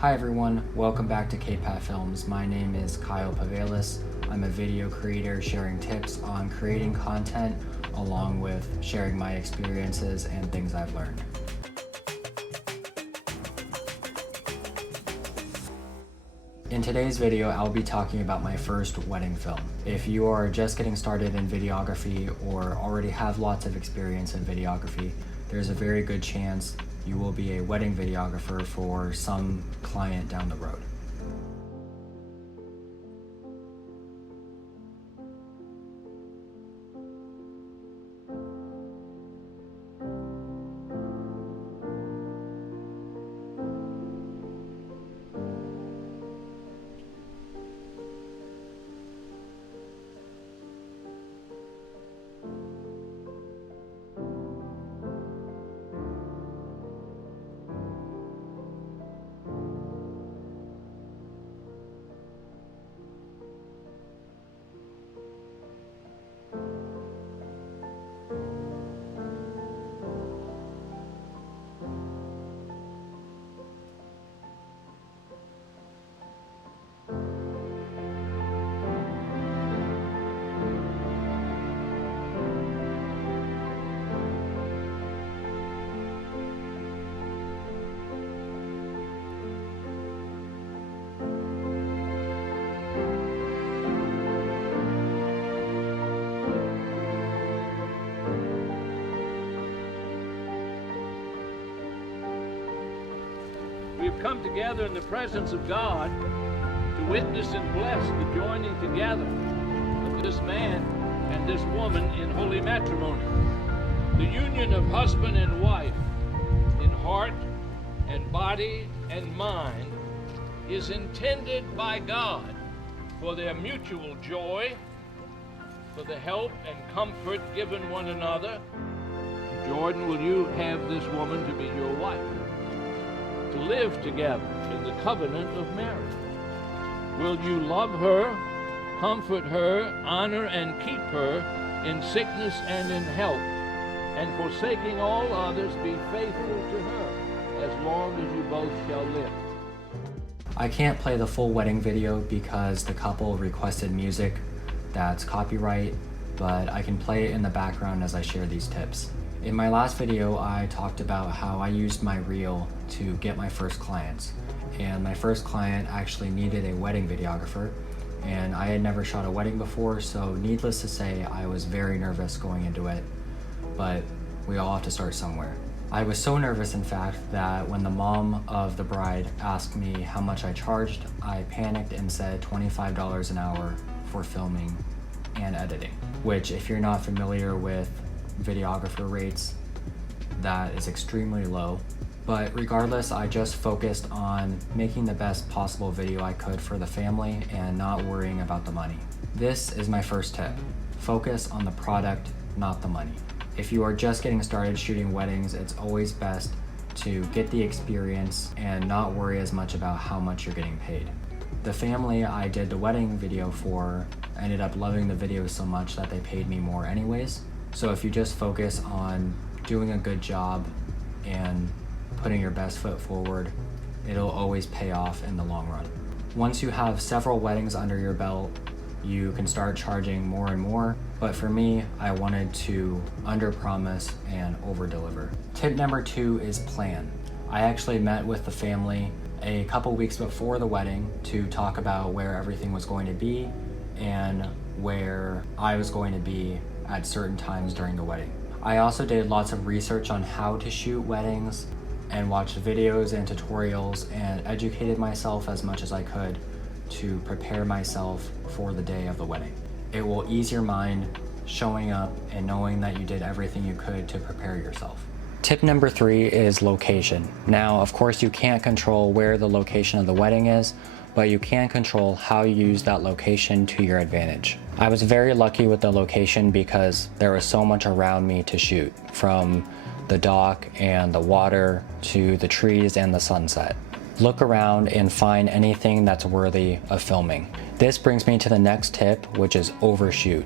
Hi everyone, welcome back to KPAT Films. My name is Kyle Pavelis. I'm a video creator sharing tips on creating content along with sharing my experiences and things I've learned. In today's video, I'll be talking about my first wedding film. If you are just getting started in videography or already have lots of experience in videography, there's a very good chance you will be a wedding videographer for some client down the road. We've come together in the presence of God to witness and bless the joining together of this man and this woman in holy matrimony. The union of husband and wife in heart and body and mind is intended by God for their mutual joy, for the help and comfort given one another. Jordan, will you have this woman to be your wife? To live together in the covenant of marriage? Will you love her, comfort her, honor and keep her in sickness and in health, and forsaking all others, be faithful to her as long as you both shall live? I can't play the full wedding video because the couple requested music that's copyright, but I can play it in the background as I share these tips. In my last video, I talked about how I used my reel to get my first clients. And my first client actually needed a wedding videographer, and I had never shot a wedding before, so needless to say, I was very nervous going into it, but we all have to start somewhere. I was so nervous, in fact, that when the mom of the bride asked me how much I charged, I panicked and said $25 an hour for filming and editing, which, if you're not familiar with videographer rates, that is extremely low. But regardless, I just focused on making the best possible video I could for the family and not worrying about the money. This is my first tip. Focus on the product, not the money. If you are just getting started shooting weddings, it's always best to get the experience and not worry as much about how much you're getting paid. The family I did the wedding video for ended up loving the video so much that they paid me more anyways. So if you just focus on doing a good job and putting your best foot forward, it'll always pay off in the long run. Once you have several weddings under your belt, you can start charging more and more. But for me, I wanted to under-promise and over-deliver. Tip number 2 is plan. I actually met with the family a couple weeks before the wedding to talk about where everything was going to be and where I was going to be at certain times during the wedding. I also did lots of research on how to shoot weddings and watched videos and tutorials and educated myself as much as I could to prepare myself for the day of the wedding. It will ease your mind showing up and knowing that you did everything you could to prepare yourself. Tip number 3 is location. Now, of course, you can't control where the location of the wedding is, but you can control how you use that location to your advantage. I was very lucky with the location because there was so much around me to shoot, from the dock and the water to the trees and the sunset. Look around and find anything that's worthy of filming. This brings me to the next tip, which is overshoot.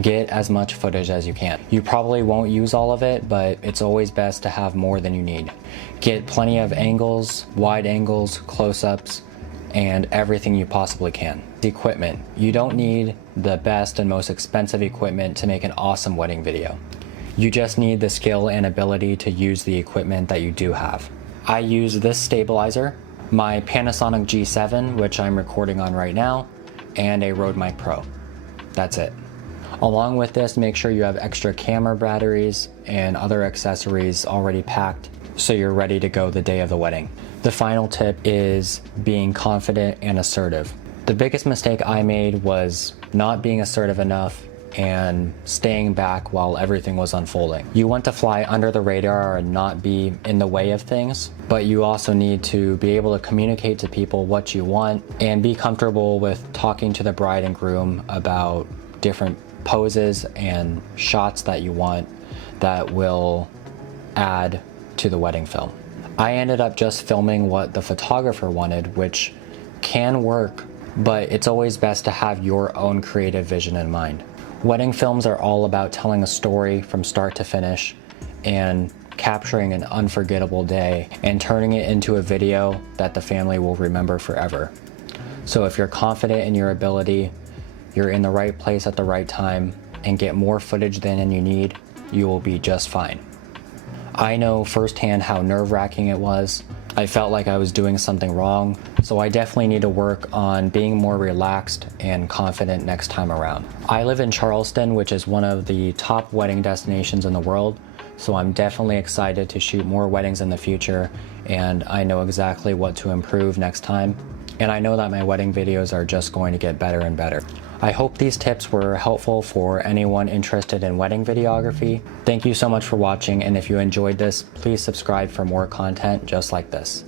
Get as much footage as you can. You probably won't use all of it, but it's always best to have more than you need. Get plenty of angles, wide angles, close-ups, and everything you possibly can. The equipment. You don't need the best and most expensive equipment to make an awesome wedding video. You just need the skill and ability to use the equipment that you do have. I use this stabilizer, my Panasonic G7, which I'm recording on right now, and a Rode Mic Pro. That's it. Along with this, make sure you have extra camera batteries and other accessories already packed so you're ready to go the day of the wedding. The final tip is being confident and assertive. The biggest mistake I made was not being assertive enough and staying back while everything was unfolding. You want to fly under the radar and not be in the way of things, but you also need to be able to communicate to people what you want and be comfortable with talking to the bride and groom about different poses and shots that you want that will add to the wedding film. I ended up just filming what the photographer wanted, which can work, but it's always best to have your own creative vision in mind. Wedding films are all about telling a story from start to finish and capturing an unforgettable day and turning it into a video that the family will remember forever. So if you're confident in your ability, you're in the right place at the right time, and get more footage than you need, you will be just fine. I know firsthand how nerve-wracking it was. I felt like I was doing something wrong, so I definitely need to work on being more relaxed and confident next time around. I live in Charleston, which is one of the top wedding destinations in the world, so I'm definitely excited to shoot more weddings in the future, and I know exactly what to improve next time. And I know that my wedding videos are just going to get better and better. I hope these tips were helpful for anyone interested in wedding videography. Thank you so much for watching, and if you enjoyed this, please subscribe for more content just like this.